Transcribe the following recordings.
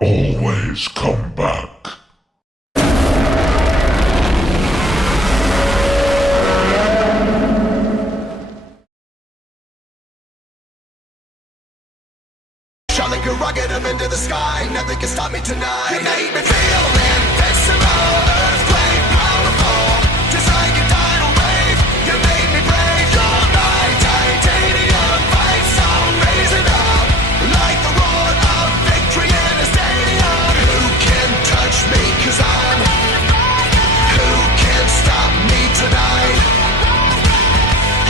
always come back. Shot like a rocket up into the sky. Nothing can stop me tonight. You made me feel invincible. Earthquake, powerful. Just like a tidal wave. You made me brave. You're my titanium fight song. Raising up like the roar of victory in a stadium. Who can touch me? 'Cause I'm who can stop me tonight?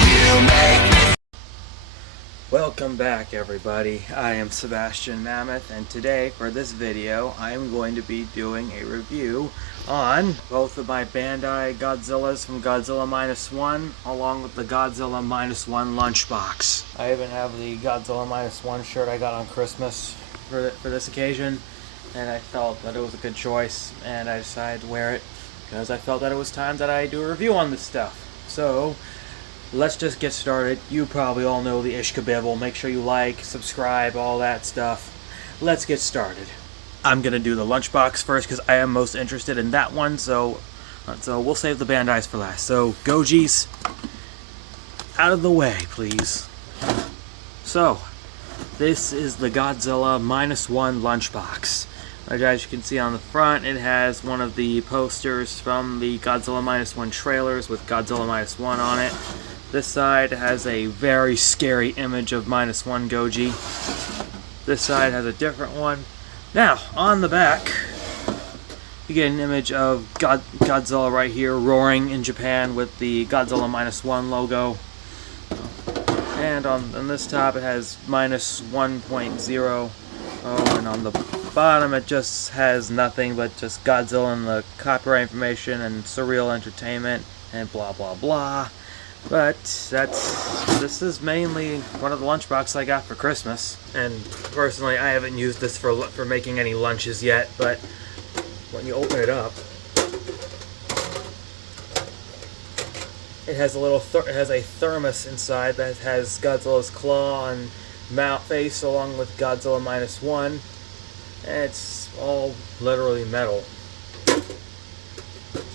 You make me. Welcome back, everybody. I am Sebastian Mammoth, and today for this video I am going to be doing a review on both of my Bandai Godzillas from Godzilla Minus One along with the Godzilla Minus One Lunchbox. I even have the Godzilla Minus One shirt I got on Christmas for this occasion, and I felt that it was a good choice, and I decided to wear it because I felt that it was time that I do a review on this stuff. So let's just get started. You probably all know the Ishkabibble. Make sure you like, subscribe, all that stuff. Let's get started. I'm gonna do the Lunchbox first because I am most interested in that one, so we'll save the Bandais for last. So, Gojis, out of the way, please. So, this is the Godzilla Minus One Lunchbox. As you can see on the front, it has one of the posters from the Godzilla Minus One trailers with Godzilla Minus One on it. This side has a very scary image of Minus One Goji. This side has a different one. Now, on the back, you get an image of Godzilla right here, roaring in Japan with the Godzilla Minus One logo. And on this top, it has minus 1.0. Oh, and on the bottom, it just has nothing but just Godzilla and the copyright information and Surreal Entertainment and blah blah blah. But this is mainly one of the lunchboxes I got for Christmas, and personally I haven't used this for making any lunches yet. But when you open it up, it has a thermos inside that has Godzilla's claw and mouth face along with Godzilla Minus One, and it's all literally metal.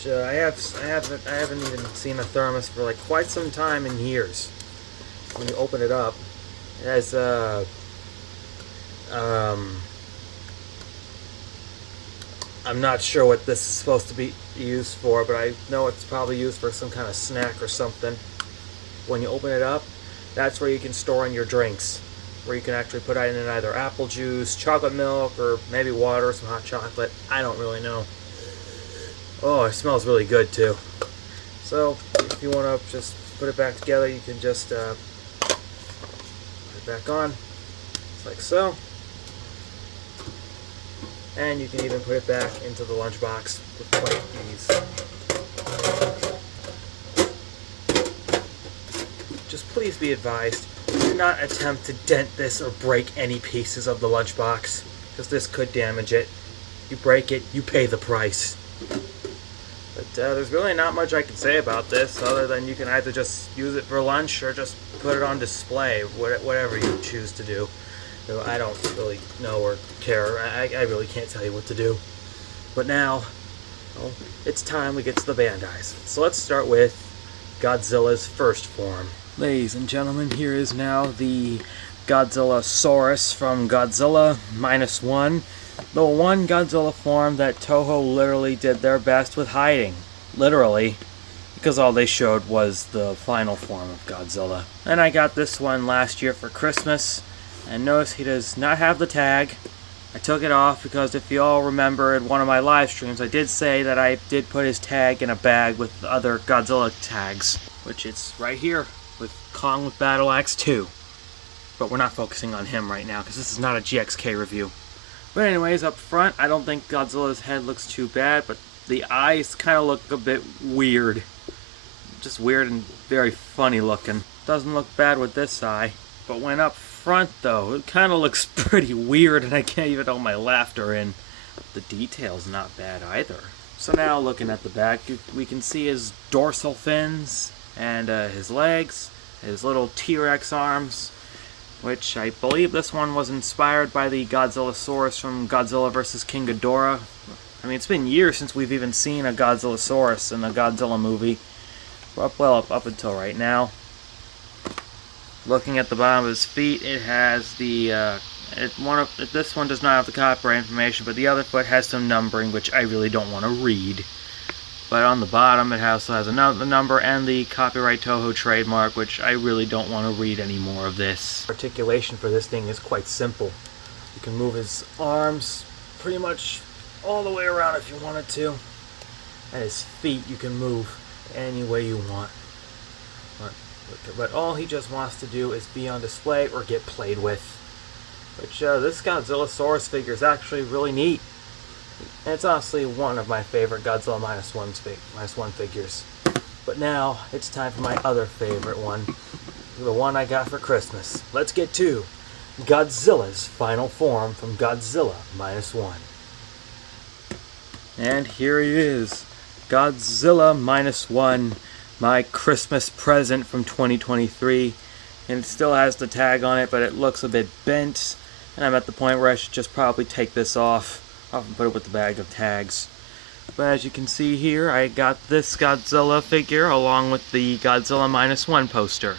I haven't even seen a thermos for like quite some time in years. When you open it up, it has I'm not sure what this is supposed to be used for, but I know it's probably used for some kind of snack or something. When you open it up, that's where you can store in your drinks, where you can actually put in either apple juice, chocolate milk, or maybe water or some hot chocolate. I don't really know. Oh, it smells really good too. So, if you want to just put it back together, you can just put it back on, just like so. And you can even put it back into the lunchbox with quite ease. Just please be advised, do not attempt to dent this or break any pieces of the lunchbox, because this could damage it. You break it, you pay the price. But there's really not much I can say about this, other than you can either just use it for lunch or just put it on display, whatever you choose to do. So I don't really know or care. I really can't tell you what to do. But now, well, it's time we get to the Bandais. So let's start with Godzilla's first form. Ladies and gentlemen, here is now the Godzilla-saurus from Godzilla Minus One. The one Godzilla form that Toho literally did their best with hiding. Literally. Because all they showed was the final form of Godzilla. And I got this one last year for Christmas. And notice he does not have the tag. I took it off because if you all remember in one of my live streams, I did say that I did put his tag in a bag with the other Godzilla tags. Which it's right here with Kong with Battle Axe 2. But we're not focusing on him right now because this is not a GXK review. But anyways, up front, I don't think Godzilla's head looks too bad, but the eyes kind of look a bit weird. Just weird and very funny looking. Doesn't look bad with this eye. But when up front, though, it kind of looks pretty weird, and I can't even hold my laughter in. The detail's not bad either. So now, looking at the back, we can see his dorsal fins, and his legs, his little T-Rex arms, which I believe this one was inspired by the Godzillasaurus from Godzilla vs. King Ghidorah. I mean, it's been years since we've even seen a Godzillasaurus in a Godzilla movie. Up until right now. Looking at the bottom of his feet, it has the this one does not have the copyright information, but the other foot has some numbering, which I really don't want to read. But on the bottom, it also has another number and the copyright Toho trademark, which I really don't want to read any more of this. Articulation for this thing is quite simple. You can move his arms pretty much all the way around if you wanted to, and his feet you can move any way you want. But all he just wants to do is be on display or get played with. Which this Godzillasaurus figure is actually really neat. And it's honestly one of my favorite Godzilla -1 figures. But now it's time for my other favorite one. The one I got for Christmas. Let's get to Godzilla's final form from Godzilla -1. And here he is. Godzilla -1. My Christmas present from 2023, and it still has the tag on it, but it looks a bit bent, and I'm at the point where I should just probably take this off and put it with the bag of tags. But as you can see here, I got this Godzilla figure along with the Godzilla -1 poster.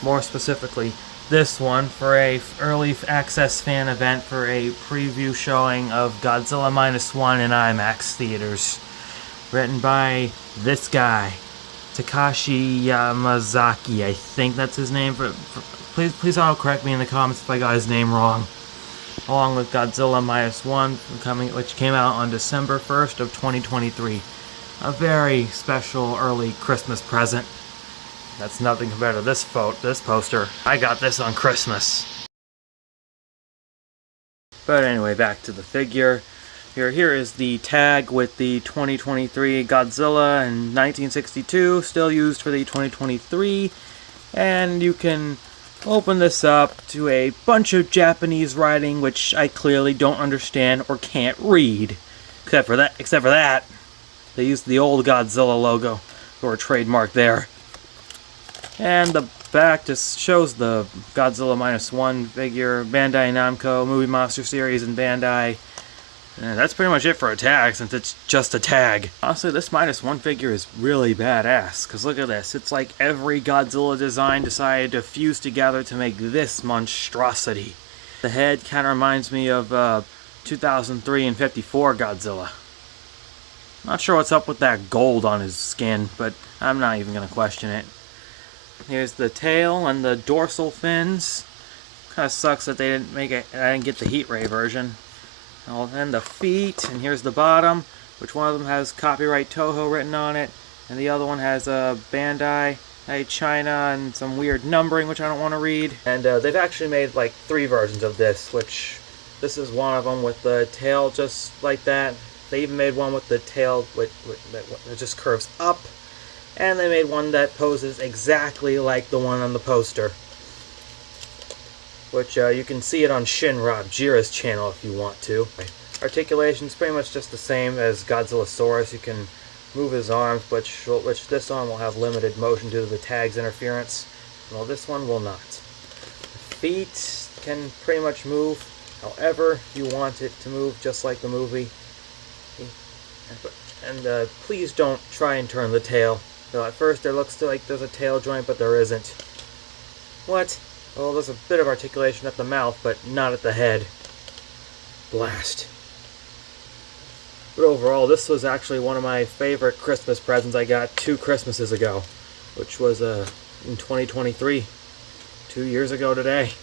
More specifically, this one for a early access fan event for a preview showing of Godzilla -1 in IMAX theaters. Written by this guy, Takashi Yamazaki, I think that's his name. Please don't correct me in the comments if I got his name wrong. Along with Godzilla -1, which came out on December 1st of 2023. A very special early Christmas present. That's nothing compared to this poster. I got this on Christmas. But anyway, back to the figure. Here is the tag with the 2023 Godzilla in 1962, still used for the 2023, and you can open this up to a bunch of Japanese writing which I clearly don't understand or can't read. Except for that, they used the old Godzilla logo or trademark there. And the back just shows the Godzilla -1 figure, Bandai Namco, Movie Monster Series, and Bandai. And that's pretty much it for a tag, since it's just a tag. Honestly, this -1 figure is really badass, because look at this. It's like every Godzilla design decided to fuse together to make this monstrosity. The head kind of reminds me of 2003 and 54 Godzilla. Not sure what's up with that gold on his skin, but I'm not even going to question it. Here's the tail and the dorsal fins. Kind of sucks that they didn't make it. I didn't get the Heat Ray version. And the feet, and here's the bottom, which one of them has copyright Toho written on it, and the other one has Bandai, China, and some weird numbering which I don't want to read. And they've actually made like 3 versions of this, which this is one of them with the tail just like that. They even made one with the tail that just curves up, and they made one that poses exactly like the one on the poster. Which you can see it on Shinra Jira's channel if you want to. Articulation is pretty much just the same as Godzillasaurus. You can move his arms, which this one will have limited motion due to the tag's interference. Well, this one will not. The feet can pretty much move however you want it to move, just like the movie. And please don't try and turn the tail. So at first it looks like there's a tail joint, but there isn't. What? Well, there's a bit of articulation at the mouth, but not at the head. Blast. But overall, this was actually one of my favorite Christmas presents I got 2 Christmases ago, which was in 2023, 2 years ago today.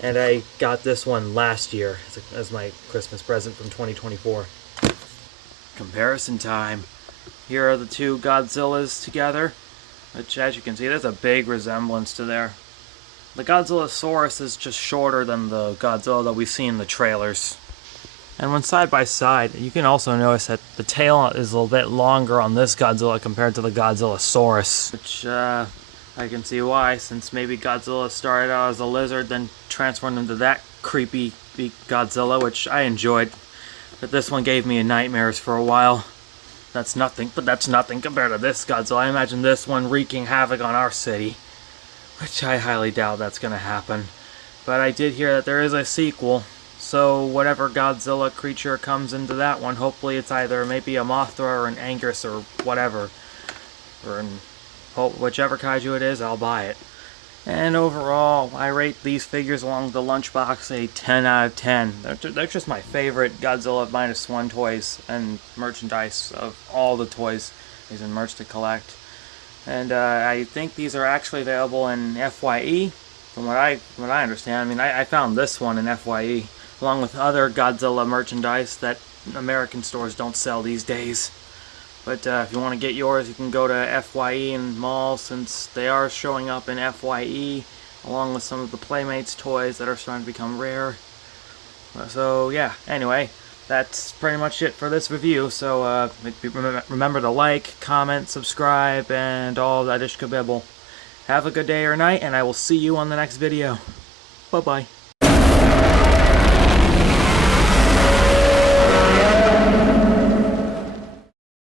And I got this one last year as my Christmas present from 2024. Comparison time. Here are the 2 Godzillas together, which as you can see, there's a big resemblance to there. The Godzillasaurus is just shorter than the Godzilla that we see in the trailers. And when side by side, you can also notice that the tail is a little bit longer on this Godzilla compared to the Godzillasaurus. Which, I can see why, since maybe Godzilla started out as a lizard, then transformed into that creepy Godzilla, which I enjoyed. But this one gave me nightmares for a while. That's nothing compared to this Godzilla. I imagine this one wreaking havoc on our city. Which I highly doubt that's going to happen. But I did hear that there is a sequel, so whatever Godzilla creature comes into that one, hopefully it's either maybe a Mothra or an Angus or whatever. Whichever kaiju it is, I'll buy it. And overall, I rate these figures along with the Lunchbox a 10 out of 10. They're just my favorite Godzilla -1 toys and merchandise of all the toys. These are merch to collect. And I think these are actually available in FYE, from what I understand. I mean, I found this one in FYE, along with other Godzilla merchandise that American stores don't sell these days. But if you want to get yours, you can go to FYE and malls, since they are showing up in FYE, along with some of the Playmates toys that are starting to become rare. So yeah, anyway, that's pretty much it for this review. So remember to like, comment, subscribe, and all that ish kabibble. Have a good day or night, and I will see you on the next video. Bye-bye.